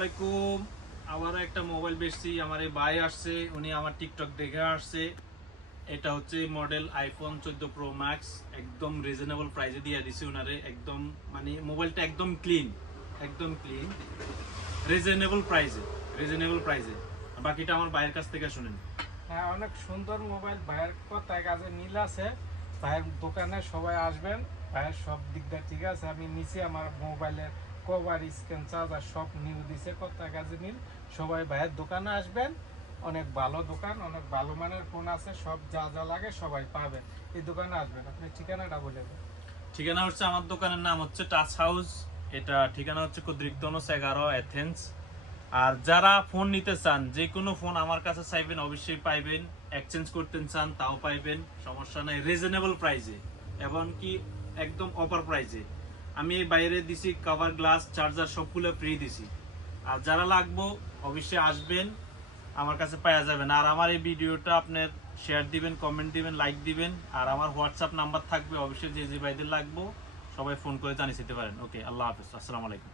আলাইকুম। আবারও একটা মোবাইল বেচছি। আমার এই ভাই আসছে, উনি আমার টিকটক দেখে আসছে। এটা হচ্ছে মডেল আইফোন 14 প্রো ম্যাক্স। একদম রিজনেবল প্রাইসে দিয়ে দিছি ওনারে। একদম মানে মোবাইলটা একদম ক্লিন, একদম ক্লিন, রিজনেবল প্রাইসে। বাকিটা আমার ভাইয়ের কাছ থেকে শুনেন। হ্যাঁ, অনেক সুন্দর মোবাইল। ভাইয়ের কথায় কাজে মিল আছে। ভাইয়ের দোকানে সবাই আসবেন। ভাইয়ের সব দিক দিয়ে ঠিক আছে। আমি নিচে আমার মোবাইলের কভার, স্ক্রিন, চার্জার সব নিউ দিছে, কথায় কাজে মিল। সবাই ভাইয়ের দোকানে আসবেন। অনেক ভালো দোকান, অনেক ভালো মানের ফোন আছে। সব যা যা লাগে সবাই পাবেন। এই দোকানে আসবেন। আপনি ঠিকানাটা বলে দেন। ঠিকানা হচ্ছে, আমার দোকানের নাম হচ্ছে টাচ হাউস। এটা ঠিকানা হচ্ছে কুদ্রিকতনস 11 এথেন্স। আর যারা ফোন নিতে চান, যে কোনো ফোন আমার কাছে চাইবেন অবশ্যই পাইবেন। এক্সচেঞ্জ করতে চান তাও পাইবেন, সমস্যা নাই। রিজনেবল প্রাইসে এবং কি একদম অফার প্রাইসে। আমি এই বাইরে দিছি কভার, গ্লাস, চার্জার সবগুলো ফ্রি দিছি। আর যারা লাগবো অবশ্যই আসবেন, আমার কাছে পাওয়া যাবেন। আর আমার এই ভিডিওটা আপনার শেয়ার দিবেন, কমেন্ট দিবেন, লাইক দিবেন। আর আমার হোয়াটসঅ্যাপ নাম্বার থাকবে, অবশ্যই যে যে ভাইদের লাগবো সবাই ফোন করে জানিয়ে দিতে পারেন। ওকে, আল্লাহ হাফেজ, আসসালামু আলাইকুম।